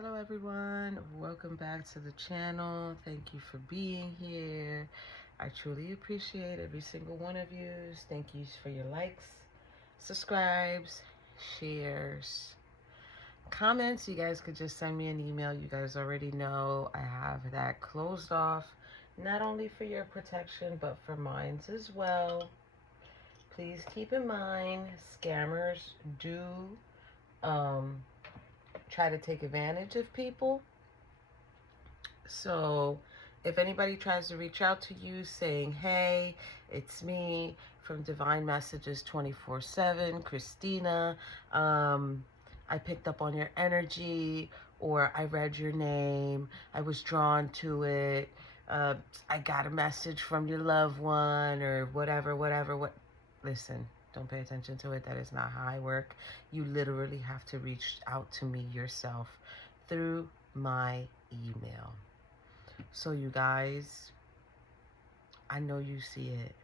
Hello everyone, welcome back to the channel. Thank you for being here. I truly appreciate every single one of you. Thank you for your likes, subscribes, shares, comments. You guys could just send me an email. You guys already know I have that closed off, not only for your protection but for mine as well. Please keep in mind, scammers do try to take advantage of people. So if anybody tries to reach out to you saying, hey, it's me from Divine Messages 24/7, Christina, I picked up on your energy, or I read your name, I was drawn to it, I got a message from your loved one, or whatever, listen, don't pay attention to it. That is not how I work. You literally have to reach out to me yourself through my email. So you guys, I know you see it.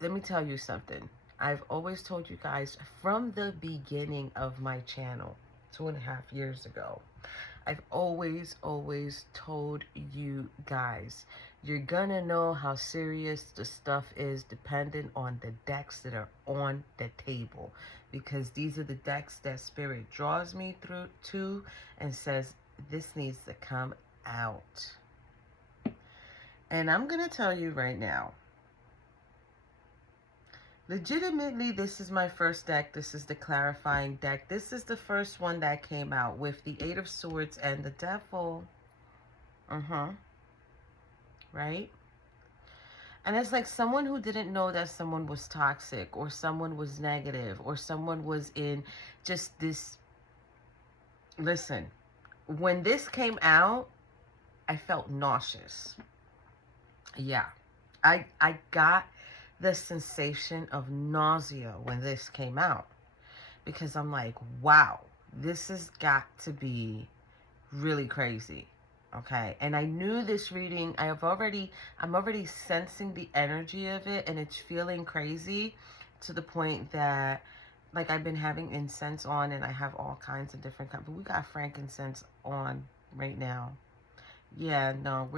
Let me tell you something. I've always told you guys from the beginning of my channel, 2.5 years ago, I've always told you guys, you're gonna know how serious the stuff is dependent on the decks that are on the table, because these are the decks that Spirit draws me through to and says this needs to come out. And I'm gonna tell you right now, legitimately, this is my first deck. This is the clarifying deck. This is the first one that came out with the Eight of Swords and the Devil. Right? And it's like someone who didn't know that someone was toxic, or someone was negative, or someone was in just this. Listen, when this came out, I felt nauseous. Yeah. I got the sensation of nausea when this came out, because I'm like, wow, this has got to be really crazy. Okay, and I knew this reading, I'm already sensing the energy of it, and it's feeling crazy to the point that, like, I've been having incense on, and I have all kinds of different kinds, but we got frankincense on right now. Yeah, no,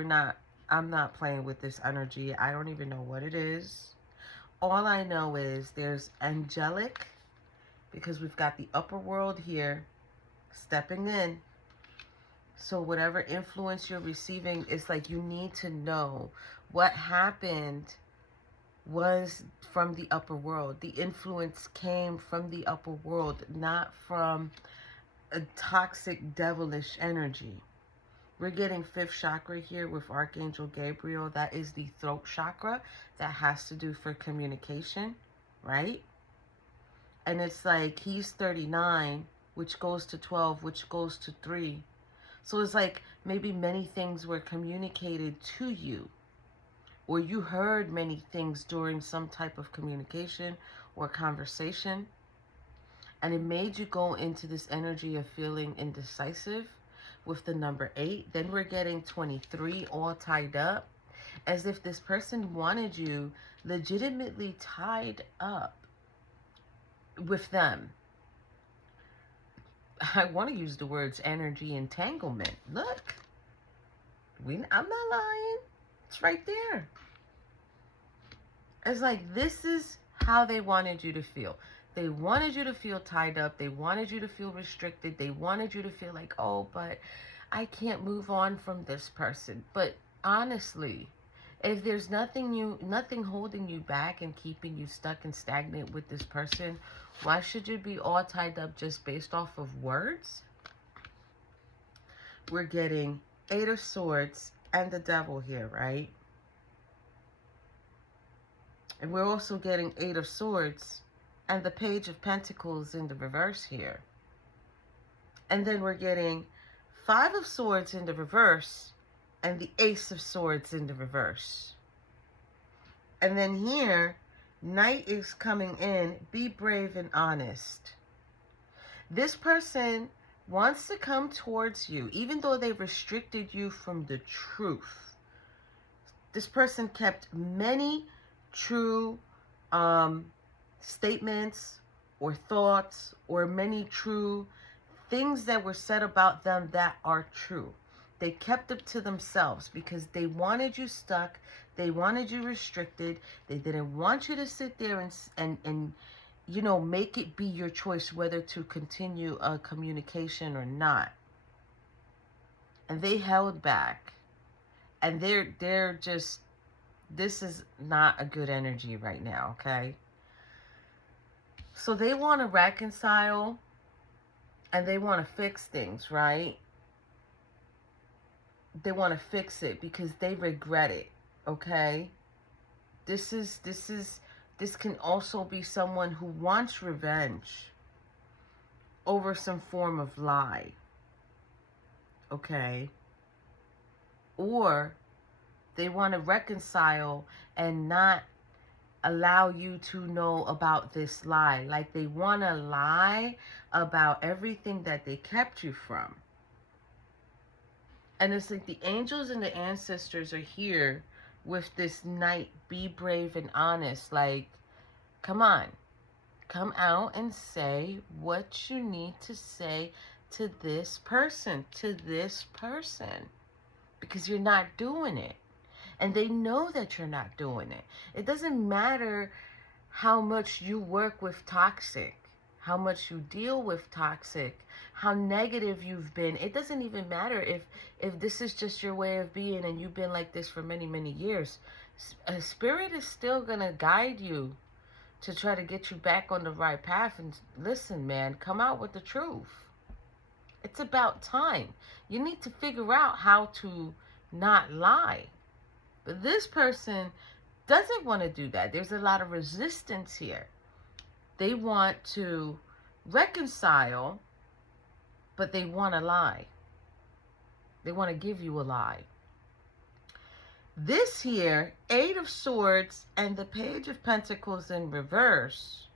I'm not playing with this energy. I don't even know what it is. All I know is there's angelic, because we've got the upper world here stepping in. So whatever influence you're receiving, it's like you need to know what happened was from the upper world. The influence came from the upper world, not from a toxic, devilish energy. We're getting 5th chakra here with Archangel Gabriel. That is the throat chakra. That has to do for communication, right? And it's like he's 39, which goes to 12, which goes to 3. So it's like maybe many things were communicated to you, or you heard many things during some type of communication or conversation, and it made you go into this energy of feeling indecisive with the number 8. Then we're getting 23 all tied up, as if this person wanted you legitimately tied up with them. I want to use the words energy entanglement. Look, I'm not lying. It's right there. It's like this is how they wanted you to feel. They wanted you to feel tied up. They wanted you to feel restricted. They wanted you to feel like, oh, but I can't move on from this person. But honestly, if there's nothing holding you back and keeping you stuck and stagnant with this person, why should you be all tied up just based off of words? We're getting 8 of Swords and the Devil here, right? And we're also getting 8 of Swords and the Page of Pentacles in the reverse here. And then we're getting 5 of Swords in the reverse and the Ace of Swords in the reverse. And then here, Knight is coming in. Be brave and honest. This person wants to come towards you, even though they restricted you from the truth. This person kept many true statements or thoughts, or many true things that were said about them that are true. They kept it to themselves because they wanted you stuck. They wanted you restricted. They didn't want you to sit there and you know, make it be your choice whether to continue a communication or not. And they held back. And they're just, this is not a good energy right now, okay? So they want to reconcile and they want to fix things, right? They want to fix it because they regret it, okay? This can also be someone who wants revenge over some form of lie, okay? Or they want to reconcile and not allow you to know about this lie. Like they want to lie about everything that they kept you from. And it's like the angels and the ancestors are here with this Knight. Be brave and honest. Like, come on. Come out and say what you need to say to this person. To this person. Because you're not doing it. And they know that you're not doing it. It doesn't matter how much you work with toxic, how much you deal with toxic, how negative you've been. It doesn't even matter if this is just your way of being and you've been like this for many, many years. Spirit is still going to guide you to try to get you back on the right path. And listen, man, come out with the truth. It's about time. You need to figure out how to not lie. But this person doesn't want to do that. There's a lot of resistance here. They want to reconcile, but they want to lie. They want to give you a lie. This here, 8 of Swords and the Page of Pentacles in reverse.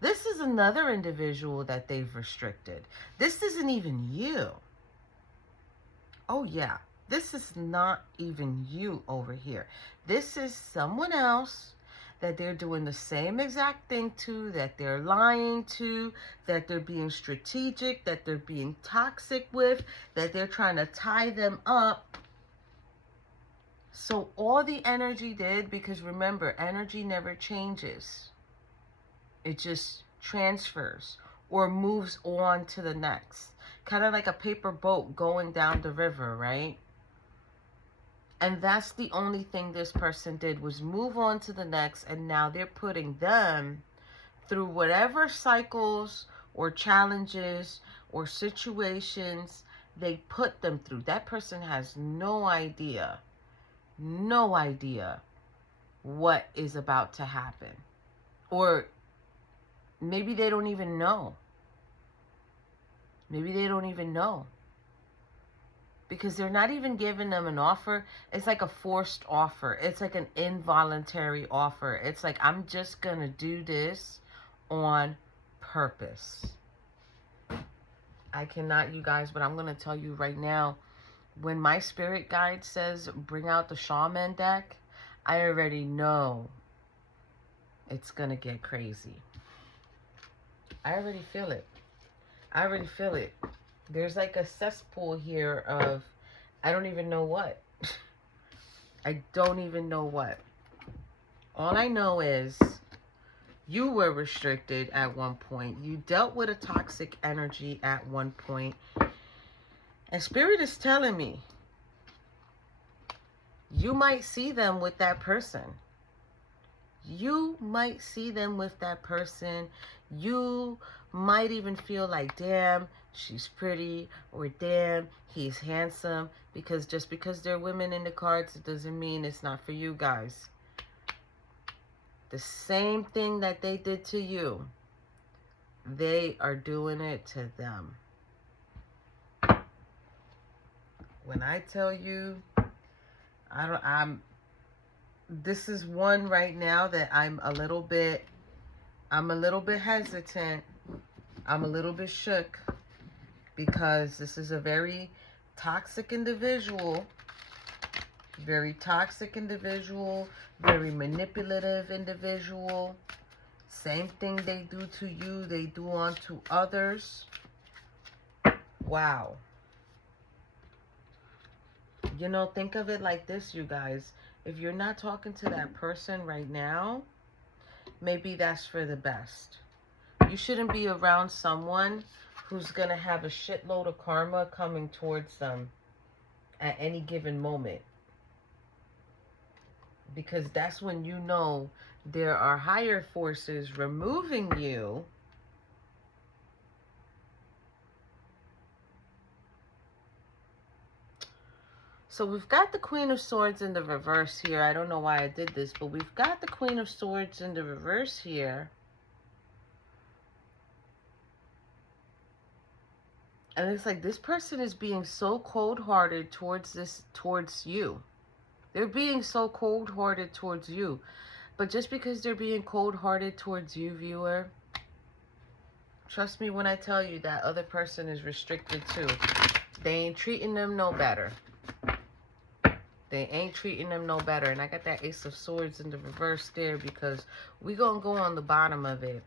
This is another individual that they've restricted. This isn't even you. Oh, yeah. This is not even you over here. This is someone else that they're doing the same exact thing to, that they're lying to, that they're being strategic, that they're being toxic with, that they're trying to tie them up. So all the energy did, because remember, energy never changes. It just transfers or moves on to the next. Kind of like a paper boat going down the river, right? And that's the only thing this person did, was move on to the next. And now they're putting them through whatever cycles or challenges or situations they put them through. That person has no idea what is about to happen. Or maybe they don't even know. Maybe they don't even know. Because they're not even giving them an offer. It's like a forced offer. It's like an involuntary offer. It's like, I'm just going to do this on purpose. I cannot, you guys, but I'm going to tell you right now, when my spirit guide says bring out the shaman deck, I already know it's going to get crazy. I already feel it. I already feel it. There's like a cesspool here of, I don't even know what. I don't even know what. All I know is you were restricted at one point. You dealt with a toxic energy at one point. And Spirit is telling me, you might see them with that person. You might see them with that person. You might even feel like, damn, she's pretty, or damn, he's handsome. Because just because there are women in the cards, it doesn't mean it's not for you guys. The same thing that they did to you, they are doing it to them. When I tell you, this is one right now that I'm a little bit hesitant. I'm a little bit shook because this is a very toxic individual. Very toxic individual. Very manipulative individual. Same thing they do to you, they do onto others. wow. You know, think of it like this, you guys. If you're not talking to that person right now, maybe that's for the best. You shouldn't be around someone who's going to have a shitload of karma coming towards them at any given moment. Because that's when you know there are higher forces removing you. So we've got the Queen of Swords in the reverse here. I don't know why I did this, but we've got the Queen of Swords in the reverse here. And it's like this person is being so cold-hearted towards you. They're being so cold-hearted towards you. But just because they're being cold-hearted towards you, viewer, trust me when I tell you that other person is restricted too. They ain't treating them no better. They ain't treating them no better. And I got that Ace of Swords in the reverse there because we gonna go on the bottom of it.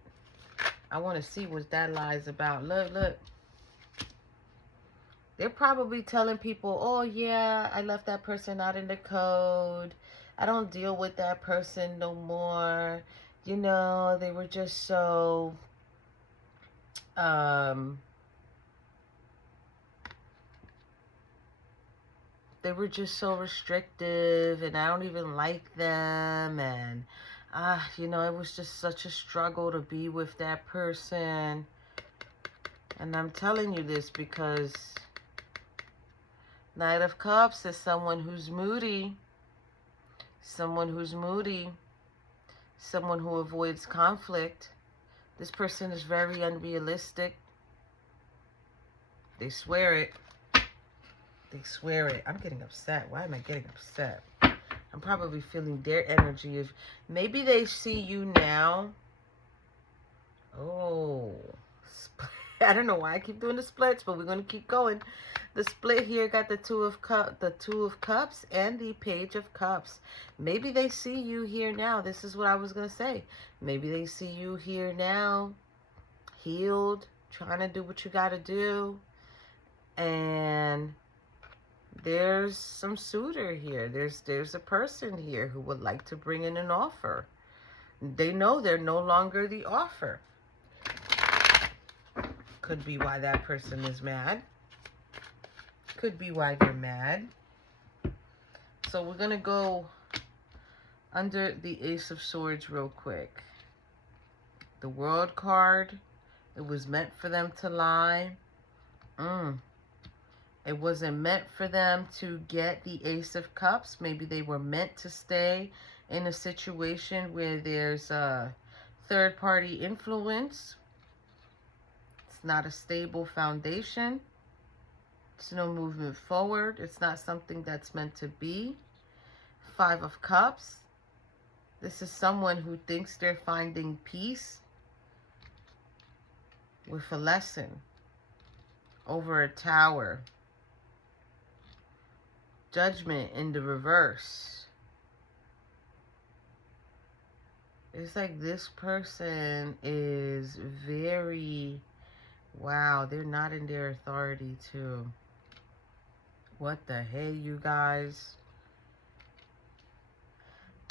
I want to see what that lie's about. Look, look. They're probably telling people, oh yeah, I left that person out in the code. I don't deal with that person no more. You know, they were just so they were just so restrictive, and I don't even like them, and you know, it was just such a struggle to be with that person. And I'm telling you this because Knight of Cups is someone who's moody, someone who's moody, someone who avoids conflict. This person is very unrealistic. They swear it. They swear it. I'm getting upset. Why am I getting upset? I'm probably feeling their energy. If maybe they see you now. Oh, I don't know why I keep doing the splits, but we're gonna keep going. The split here got the Two of Cups and the Page of Cups. Maybe they see you here now. This is what I was gonna say. Maybe they see you here now, healed, trying to do what you gotta do, and there's some suitor here. There's a person here who would like to bring in an offer. They know they're no longer the offer. Could be why that person is mad. Could be why they're mad. So we're going to go under the Ace of Swords real quick. The World card. It was meant for them to lie. It wasn't meant for them to get the Ace of Cups. Maybe they were meant to stay in a situation where there's a third-party influence. It's not a stable foundation. It's no movement forward. It's not something that's meant to be. Five of Cups. This is someone who thinks they're finding peace with a lesson over a tower. Judgment in the reverse. It's like this person is very, wow, they're not in their authority too. What the hey, you guys?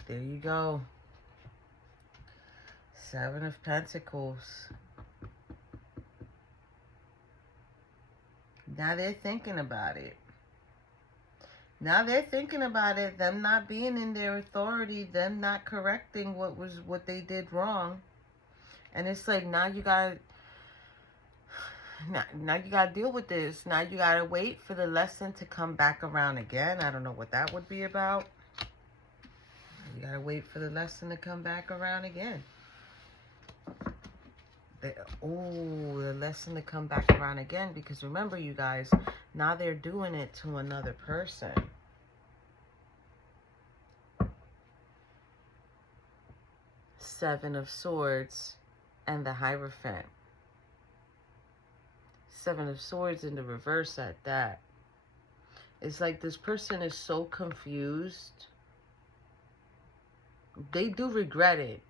There you go. Seven of Pentacles. Now they're thinking about it. Now they're thinking about it, them not being in their authority, them not correcting what they did wrong. And it's like, now you gotta deal with this. Now you gotta wait for the lesson to come back around again. I don't know what that would be about. You gotta wait for the lesson to come back around again. The lesson to come back around again, because remember, you guys, now they're doing it to another person. Seven of Swords and the Hierophant. Seven of Swords in the reverse at that. It's like this person is so confused. They do regret it.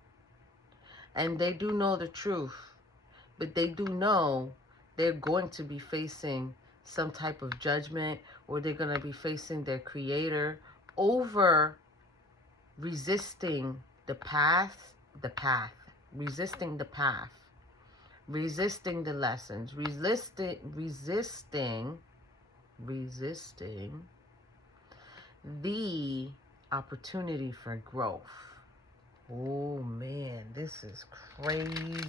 And they do know the truth. But they do know they're going to be facing some type of judgment, or they're going to be facing their creator over resisting the path, resisting the path, resisting the lessons, resisting the opportunity for growth. Oh man, this is crazy.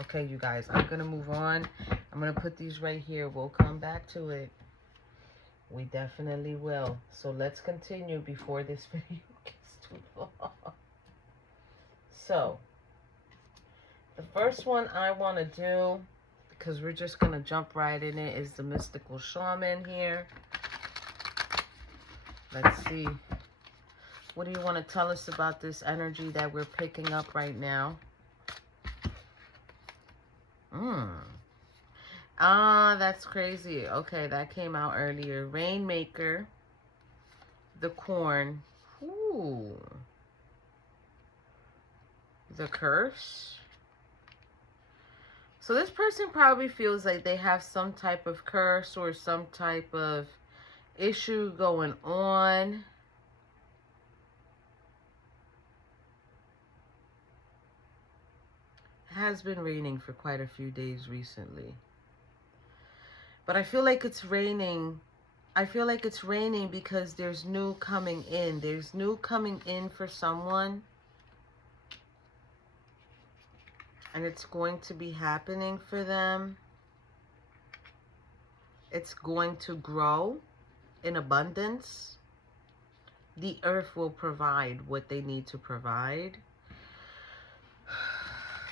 Okay, you guys, I'm gonna move on. I'm gonna put these right here. We'll come back to it. We definitely will. So let's continue before this video gets too long. So the first one I want to do, because we're just gonna jump right in it, is the mystical shaman here. Let's see. What do you want to tell us about this energy that we're picking up right now? Ah, that's crazy. Okay, that came out earlier. Rainmaker. The corn. Ooh. The curse. So this person probably feels like they have some type of curse or some type of issue going on. Has been raining for quite a few days recently. But I feel like it's raining. I feel like it's raining because there's new coming in. There's new coming in for someone. And it's going to be happening for them. It's going to grow in abundance. The earth will provide what they need to provide.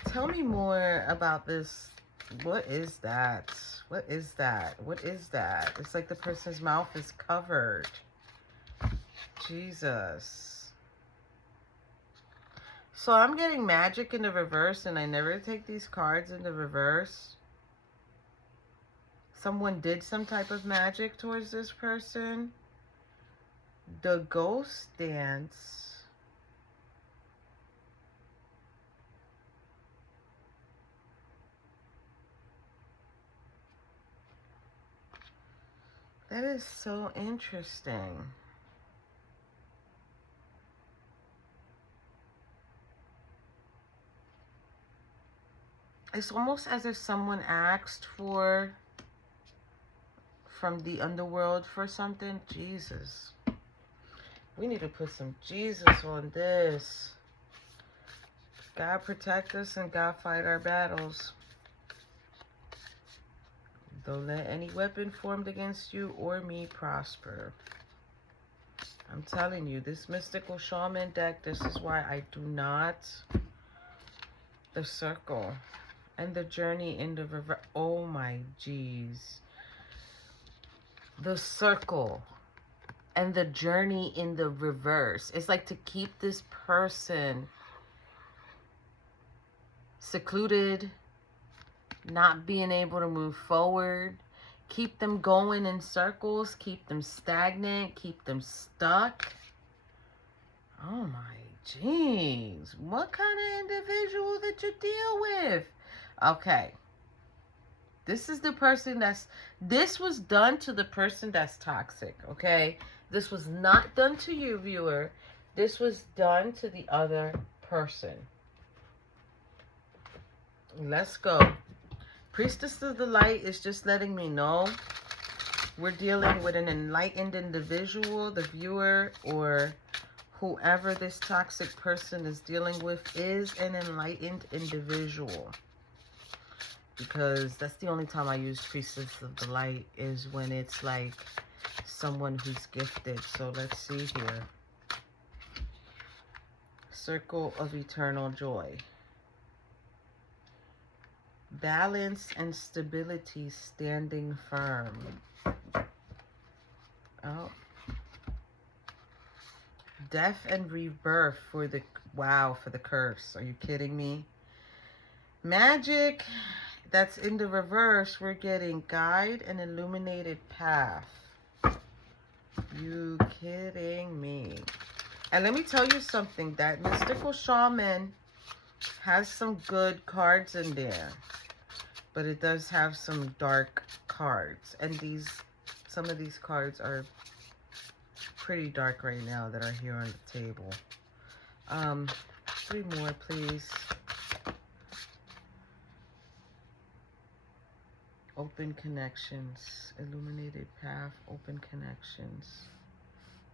Tell me more about this. What is that? What is that? What is that? It's like the person's mouth is covered. Jesus. So I'm getting magic in the reverse, and I never take these cards in the reverse. Someone did some type of magic towards this person. The ghost dance. That is so interesting. It's almost as if someone asked from the underworld for something. Jesus. We need to put some Jesus on this. God protect us and God fight our battles. Don't let any weapon formed against you or me prosper. I'm telling you, this mystical shaman deck, this is why I do not. The circle and the journey in the river. Oh my geez. The circle and the journey in the reverse. It's like to keep this person secluded, not being able to move forward, keep them going in circles, keep them stagnant, keep them stuck. Oh my jeez. What kind of individual did you deal with? Okay. This is the person this was done to the person that's toxic, okay? This was not done to you, viewer. This was done to the other person. Let's go. Priestess of the Light is just letting me know we're dealing with an enlightened individual. The viewer or whoever this toxic person is dealing with is an enlightened individual. Because that's the only time I use Priestess of the Light is when it's like someone who's gifted. So let's see here. Circle of Eternal Joy. Balance and stability, standing firm. Oh. Death and rebirth for the, wow, for the curse. Are you kidding me? Magic, that's in the reverse. We're getting guide and illuminated path. You kidding me? And let me tell you something. That mystical shaman has some good cards in there. but it does have some dark cards. And some of these cards are pretty dark right now that are here on the table. 3 more, please. Open connections, illuminated path, open connections.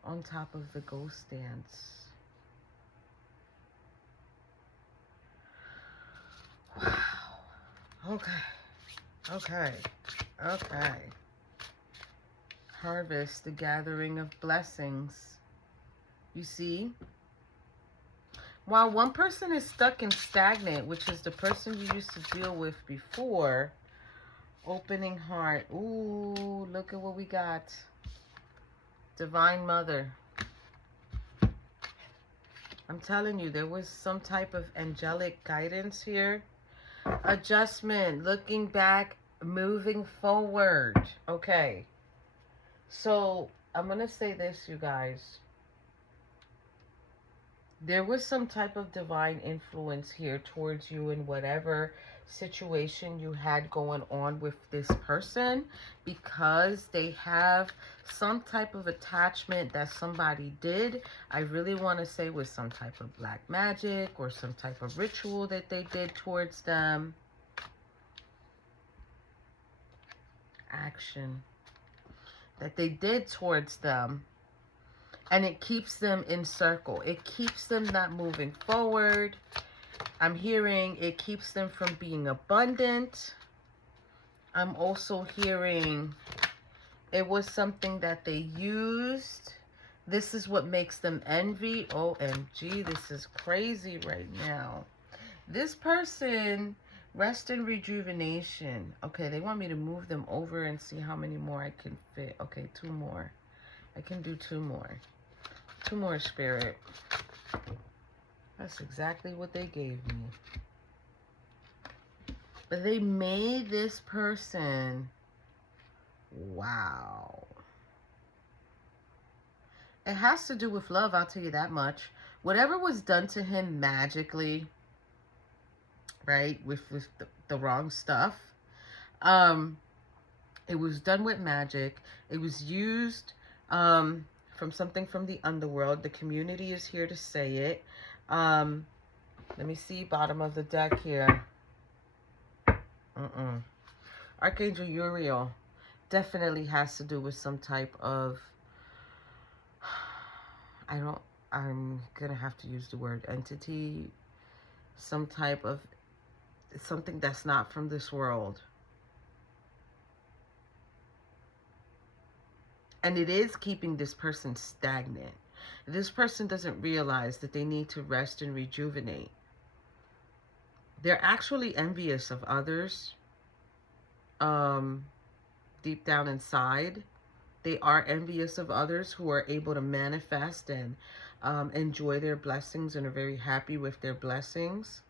On top of the ghost dance. Wow. Okay. Harvest, the gathering of blessings. You see? While one person is stuck and stagnant, which is the person you used to deal with before, opening heart. Ooh, look at what we got. Divine Mother. I'm telling you, there was some type of angelic guidance here. Adjustment, looking back, moving forward. Okay. So, I'm going to say this, you guys. There was some type of divine influence here towards you in whatever situation you had going on with this person, because they have some type of attachment that somebody did. I really want to say with some type of black magic or some type of ritual that they did towards them. Action that they did towards them. And it keeps them in circle. It keeps them not moving forward. I'm hearing it keeps them from being abundant. I'm also hearing it was something that they used. This is what makes them envy. OMG, this is crazy right now. This person, rest and rejuvenation. Okay, they want me to move them over and see how many more I can fit. Okay, 2 more. I can do 2 more. 2 more, Spirit. That's exactly what they gave me. But they made this person, wow. It has to do with love, I'll tell you that much. Whatever was done to him magically, right, with the wrong stuff, it was done with magic. It was used from something from the underworld. The community is here to say it. Let me see, bottom of the deck here. Archangel Uriel definitely has to do with some type of, I'm gonna have to use the word entity, some type of, something that's not from this world. And it is keeping this person stagnant. This person doesn't realize that they need to rest and rejuvenate. They're actually envious of others. Deep down inside, they are envious of others who are able to manifest and enjoy their blessings and are very happy with their blessings.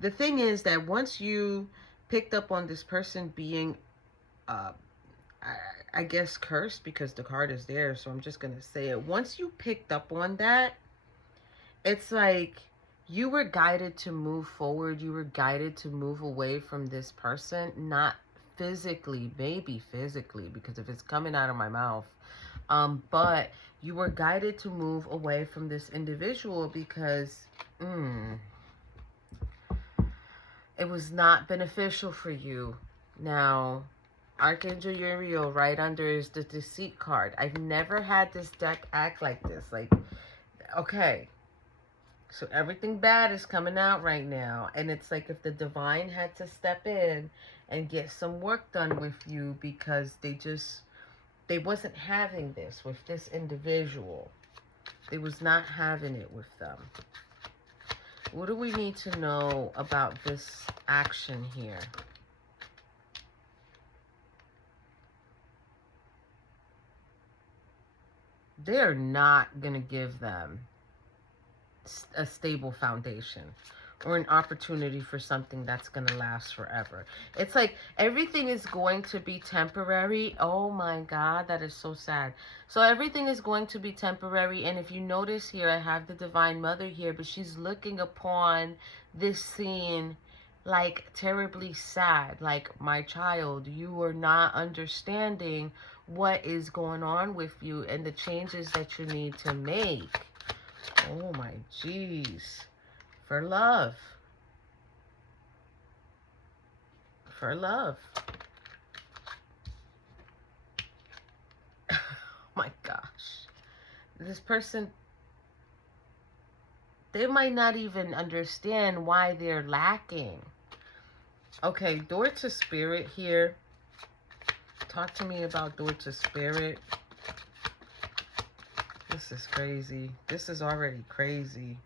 The thing is that once you picked up on this person being, I guess, cursed, because the card is there, so I'm just going to say it. Once you picked up on that, it's like you were guided to move forward. You were guided to move away from this person, not physically, maybe physically, because if it's coming out of my mouth, but you were guided to move away from this individual because it was not beneficial for you. Now, Archangel Uriel right under is the Deceit card. I've never had this deck act like this. Like, okay, so everything bad is coming out right now. And it's like if the divine had to step in and get some work done with you, because they wasn't having this with this individual. They was not having it with them. What do we need to know about this action here? They're not going to give them a stable foundation or an opportunity for something that's going to last forever. It's like everything is going to be temporary. Oh my God, that is so sad. So everything is going to be temporary. And if you notice here, I have the Divine Mother here, but she's looking upon this scene like terribly sad, like, my child, you are not understanding what is going on with you and the changes that you need to make. Oh my jeez. For love. For love. Oh my gosh. This person, they might not even understand why they're lacking. Okay, door to spirit here. Talk to me about door to spirit. This is crazy. This is already crazy.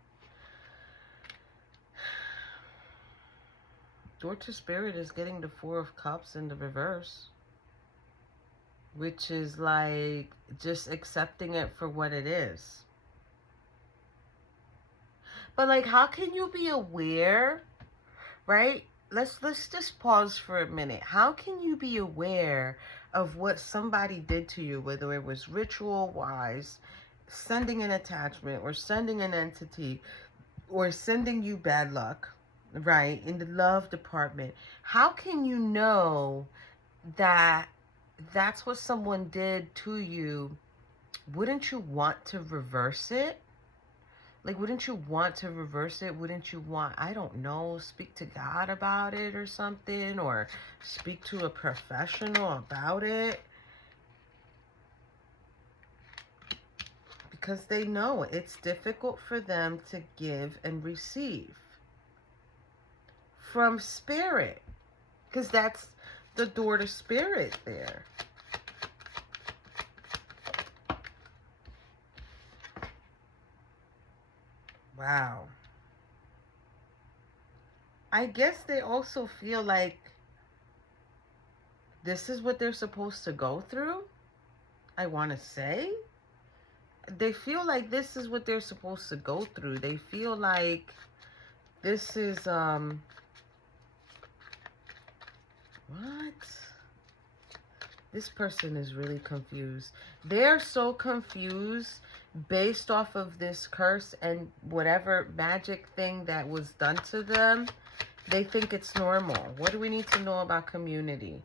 Door to spirit is getting the Four of Cups in the reverse, which is like just accepting it for what it is. But like, how can you be aware, right? Let's just pause for a minute. How can you be aware of what somebody did to you, whether it was ritual-wise, sending an attachment, or sending an entity, or sending you bad luck, right, in the love department? How can you know that that's what someone did to you? Wouldn't you want to reverse it? Like, wouldn't you want to reverse it? Wouldn't you want, I don't know, speak to God about it or something, or speak to a professional about it? Because they know it's difficult for them to give and receive from spirit, because that's the door to spirit there. Wow. I guess they also feel like this is what they're supposed to go through. I want to say they feel like this is what they're supposed to go through. They feel like this is what? This person is really confused. They're so confused based off of this curse and whatever magic thing that was done to them. They think it's normal. What do we need to know about community?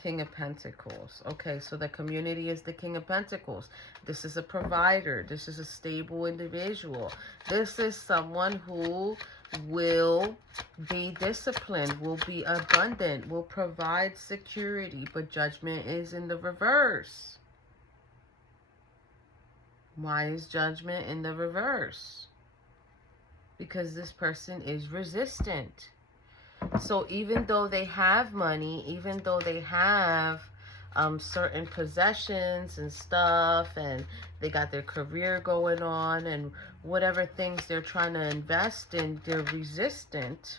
King of Pentacles. Okay, so the community is the King of Pentacles. This is a provider. This is a stable individual. This is someone who will be disciplined, will be abundant, will provide security, but judgment is in the reverse. Why is judgment in the reverse? Because this person is resistant. So even though they have money, even though they have certain possessions and stuff, and they got their career going on and whatever things they're trying to invest in, they're resistant.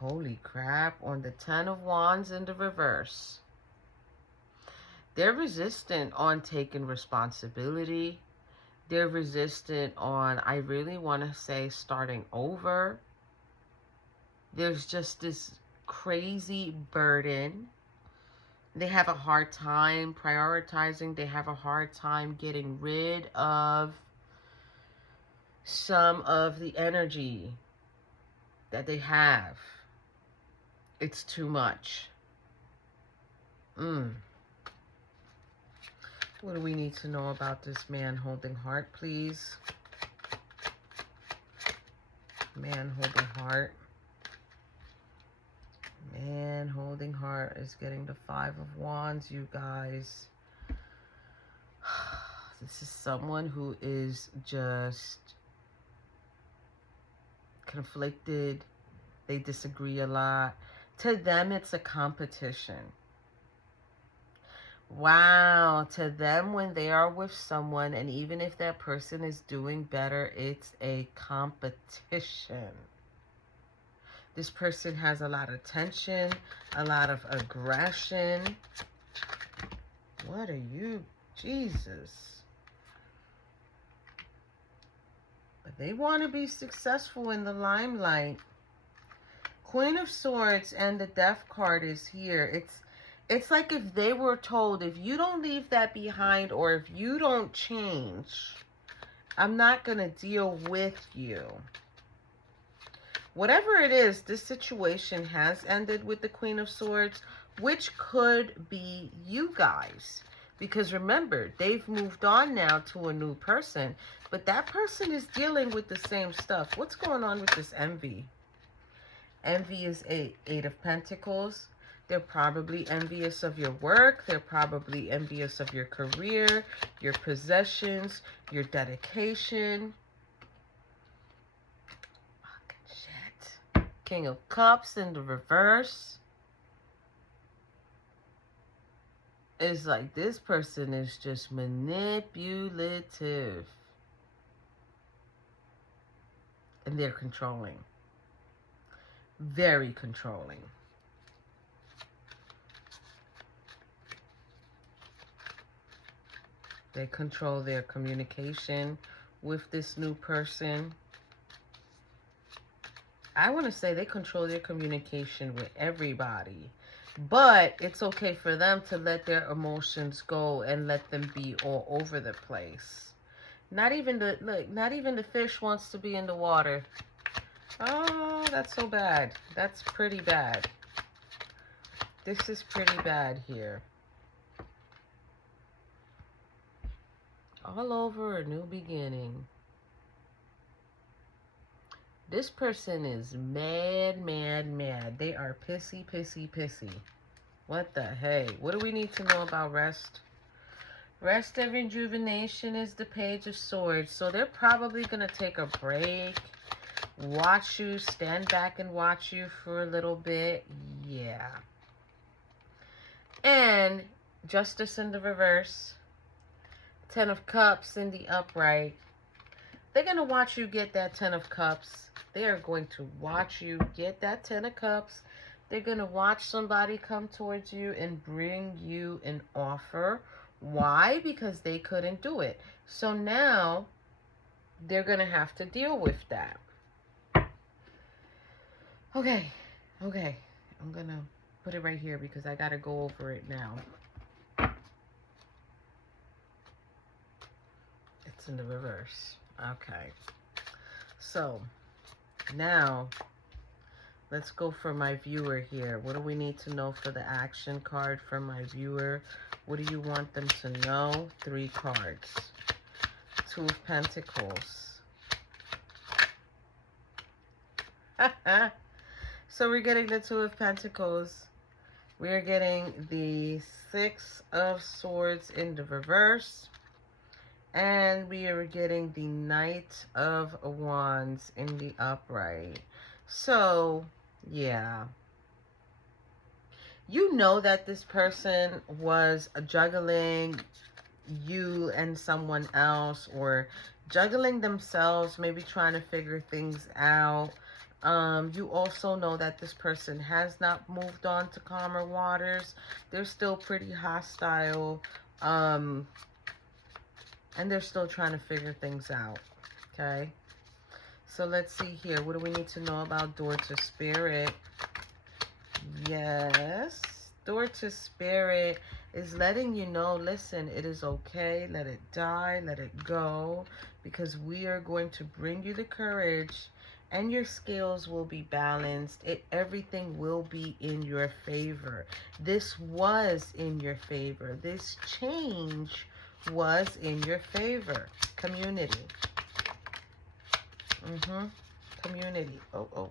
Holy crap, on the Ten of Wands in the reverse. They're resistant on taking responsibility. They're resistant on, I really want to say, starting over. There's just this crazy burden. They have a hard time prioritizing. They have a hard time getting rid of some of the energy that they have. It's too much. What do we need to know about this man holding heart, please? Man holding heart. Man holding heart is getting the Five of Wands, you guys. This is someone who is just conflicted. They disagree a lot. To them, it's a competition. Wow. To them, when they are with someone, and even if that person is doing better, it's a competition. This person has a lot of tension, a lot of aggression. What are you? Jesus. But they want to be successful in the limelight. Queen of Swords and the Death card is here. It's like if they were told, if you don't leave that behind, or if you don't change, I'm not going to deal with you. Whatever it is, this situation has ended with the Queen of Swords, which could be you guys. Because remember, they've moved on now to a new person, but that person is dealing with the same stuff. What's going on with this envy? Envy is Eight of Pentacles. They're probably envious of your work. They're probably envious of your career, your possessions, your dedication. King of Cups in the reverse. It's like this person is just manipulative. And they're controlling. Very controlling. They control their communication with this new person. I want to say they control their communication with everybody. But it's okay for them to let their emotions go and let them be all over the place. Not even the fish wants to be in the water. Oh, that's so bad. That's pretty bad. This is pretty bad here. All over a new beginning. This person is mad, mad, mad. They are pissy, pissy, pissy. What the hey? What do we need to know about rest? Rest and rejuvenation is the Page of Swords. So they're probably going to take a break. Watch you. Stand back and watch you for a little bit. Yeah. And Justice in the reverse. Ten of Cups in the upright. They're going to watch you get that Ten of Cups. They are going to watch you get that Ten of Cups. They're going to watch somebody come towards you and bring you an offer. Why? Because they couldn't do it. So now they're going to have to deal with that. Okay. I'm going to put it right here because I got to go over it now. It's in the reverse. Okay. So now let's go for my viewer here. What do we need to know for the action card for my viewer? What do you want them to know? 3 cards. 2 of Pentacles. So we're getting the 2 of Pentacles. We're getting the 6 of Swords in the reverse. And we are getting the Knight of Wands in the upright. So, yeah. You know that this person was juggling you and someone else, or juggling themselves, maybe trying to figure things out. You also know that this person has not moved on to calmer waters. They're still pretty hostile. And they're still trying to figure things out. Okay. So let's see here. What do we need to know about Door to Spirit? Yes. Door to Spirit is letting you know, listen, it is okay. Let it die. Let it go. Because we are going to bring you the courage. And your scales will be balanced. Everything will be in your favor. This was in your favor. This change was in your favor. Community. Community. Oh.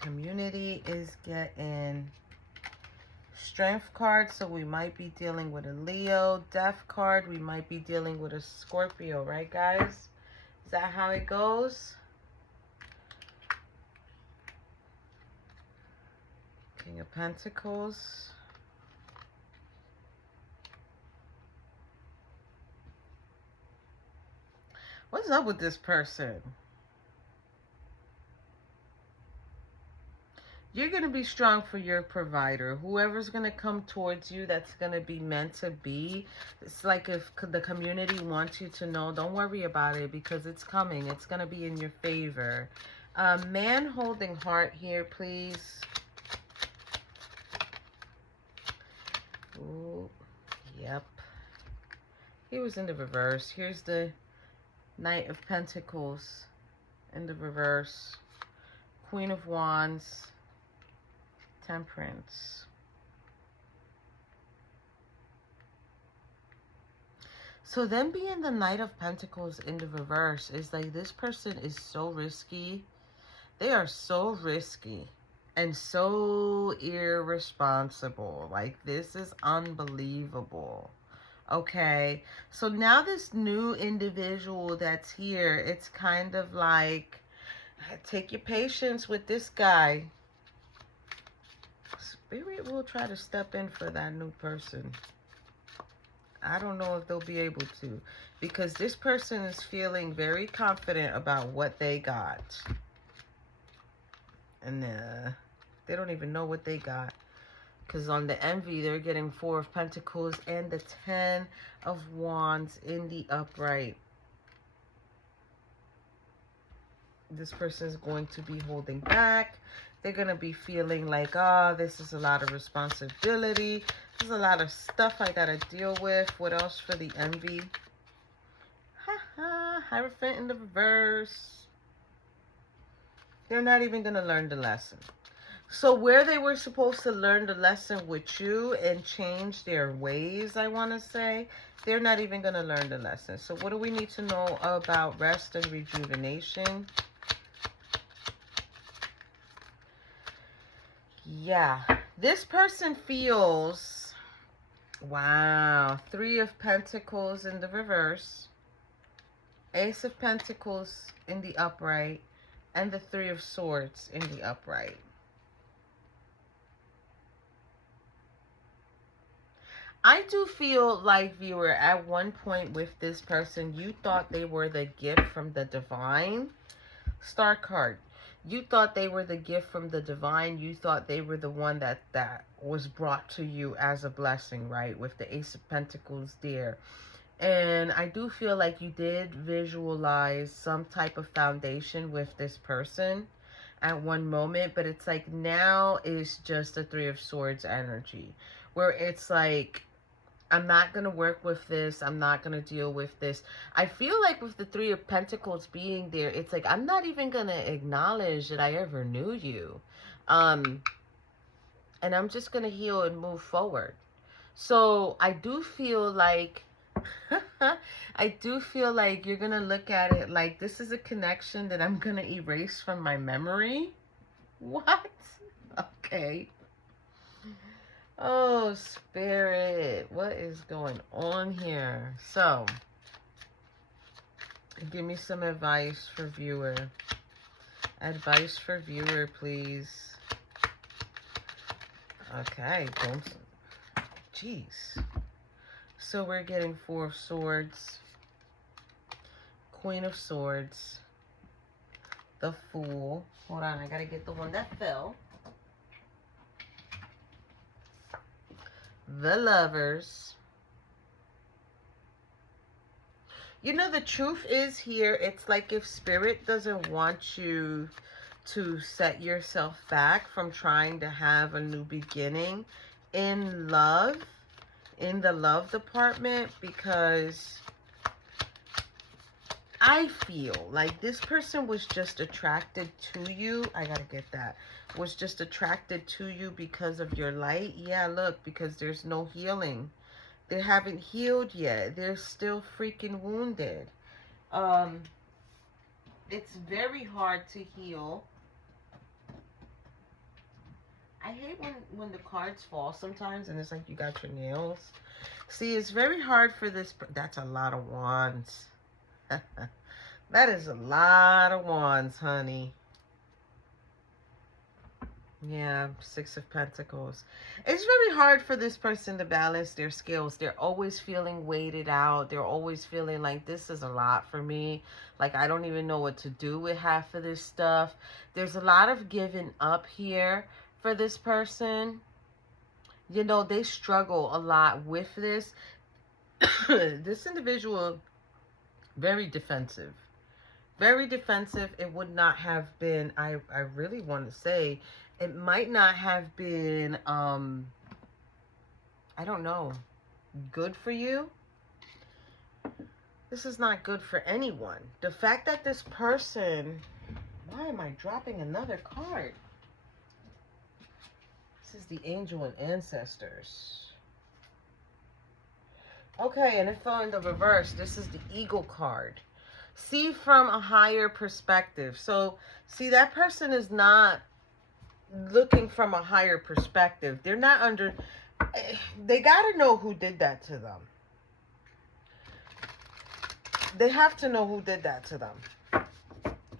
Community is getting Strength card, so we might be dealing with a Leo. Death card, we might be dealing with a Scorpio, right, guys? Is that how it goes? King of Pentacles. What's up with this person? You're going to be strong for your provider. Whoever's going to come towards you, that's going to be meant to be. It's like if the community wants you to know, don't worry about it because it's coming. It's going to be in your favor. Man holding heart here, please. Ooh, yep. He was in the reverse. Here's the Knight of Pentacles in the reverse. Queen of Wands, Temperance. So then being the Knight of Pentacles in the reverse is like this person is so risky. They are so risky and so irresponsible. Like, this is unbelievable. Okay, so now this new individual that's here, it's kind of like, take your patience with this guy. Spirit will try to step in for that new person. I don't know if they'll be able to, because this person is feeling very confident about what they got. And they don't even know what they got. Because on the envy, they're getting 4 of Pentacles and the 10 of Wands in the upright. This person is going to be holding back. They're going to be feeling like, oh, this is a lot of responsibility. There's a lot of stuff I got to deal with. What else for the envy? Hierophant in the reverse. They're not even going to learn the lesson. So where they were supposed to learn the lesson with you and change their ways, I want to say, they're not even going to learn the lesson. So what do we need to know about rest and rejuvenation? Yeah, this person feels, wow, 3 of Pentacles in the reverse, Ace of Pentacles in the upright, and the 3 of Swords in the upright. I do feel like, viewer, at one point with this person, you thought they were the gift from the divine. Star card. You thought they were the gift from the divine. You thought they were the one that was brought to you as a blessing, right? With the Ace of Pentacles there. And I do feel like you did visualize some type of foundation with this person at one moment. But it's like now is just a 3 of Swords energy. Where it's like, I'm not going to work with this. I'm not going to deal with this. I feel like with the 3 of Pentacles being there, it's like, I'm not even going to acknowledge that I ever knew you. And I'm just going to heal and move forward. So I do feel like, I do feel like you're going to look at it like this is a connection that I'm going to erase from my memory. What? Okay. Oh, Spirit, what is going on here? So, give me some advice for viewer. Advice for viewer, please. Okay, don't. Jeez. So we're getting 4 of Swords, Queen of Swords, the Fool. Hold on, I gotta get the one that fell. The Lovers. You know, the truth is here, it's like if Spirit doesn't want you to set yourself back from trying to have a new beginning in love, in the love department, because I feel like this person was just attracted to you. I gotta get that. Was just attracted to you because of your light. Yeah, look, because there's no healing. They haven't healed yet. They're still freaking wounded. It's very hard to heal. I hate when the cards fall sometimes and it's like you got your nails. See, it's very hard for this. That's a lot of wands. That is a lot of wands, honey. Yeah, 6 of Pentacles. It's very hard for this person to balance their scales. They're always feeling weighted out. They're always feeling like this is a lot for me. Like I don't even know what to do with half of this stuff. There's a lot of giving up here for this person. You know, they struggle a lot with this. This individual, very defensive. Very defensive. It would not have been, I really want to say, it might not have been, I don't know, good for you. This is not good for anyone. The fact that this person Why am I dropping another card? This is the angel and ancestors. Okay, and it fell in the reverse. This is the eagle card. See from a higher perspective. So, see, that person is not looking from a higher perspective. They're not under... They got to know who did that to them. They have to know who did that to them.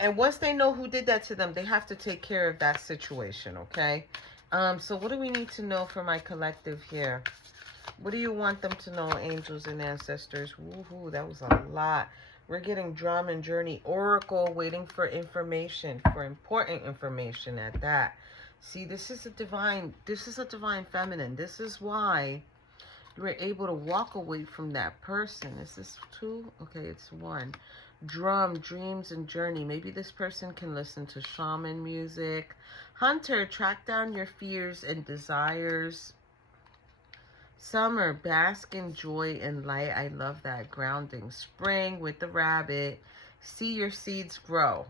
And once they know who did that to them, they have to take care of that situation, okay? So what do we need to know for my collective here? What do you want them to know, angels and ancestors? Woohoo, that was a lot. We're getting drum and journey oracle, waiting for information, for important information at that. See, this is a divine feminine. This is why you were able to walk away from that person. Is this 2? Okay, it's 1. Drum, dreams, and journey. Maybe this person can listen to shaman music. Hunter, track down your fears and desires. Summer, bask in joy and light. I love that. Grounding. Spring with the rabbit. See your seeds grow.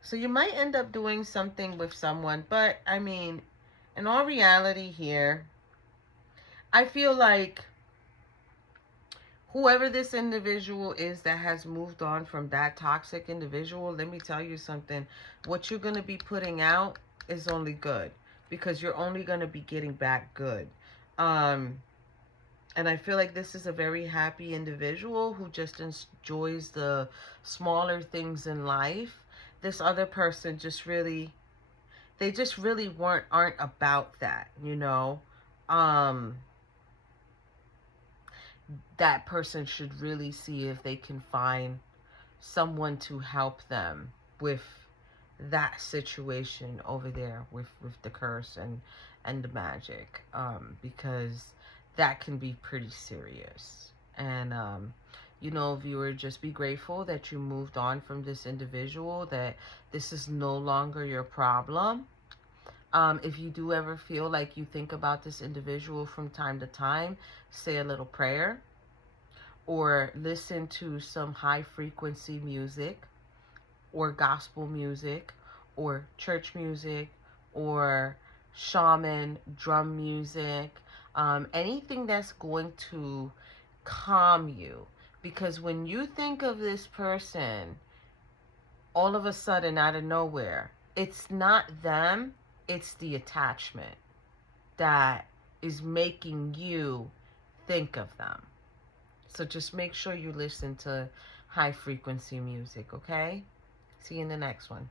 So you might end up doing something with someone, but I mean, in all reality here, I feel like whoever this individual is that has moved on from that toxic individual, let me tell you something. What you're going to be putting out is only good, because you're only going to be getting back good. And I feel like this is a very happy individual who just enjoys the smaller things in life. This other person just really, they just really aren't about that, you know. That person should really see if they can find someone to help them with that situation over there with the curse and the magic, because that can be pretty serious. And you know, viewer, just be grateful that you moved on from this individual, that this is no longer your problem. If you do ever feel like you think about this individual from time to time, say a little prayer or listen to some high frequency music or gospel music or church music or shaman drum music, anything that's going to calm you. Because when you think of this person, all of a sudden out of nowhere, it's not them, it's the attachment that is making you think of them. So just make sure you listen to high frequency music, okay? See you in the next one.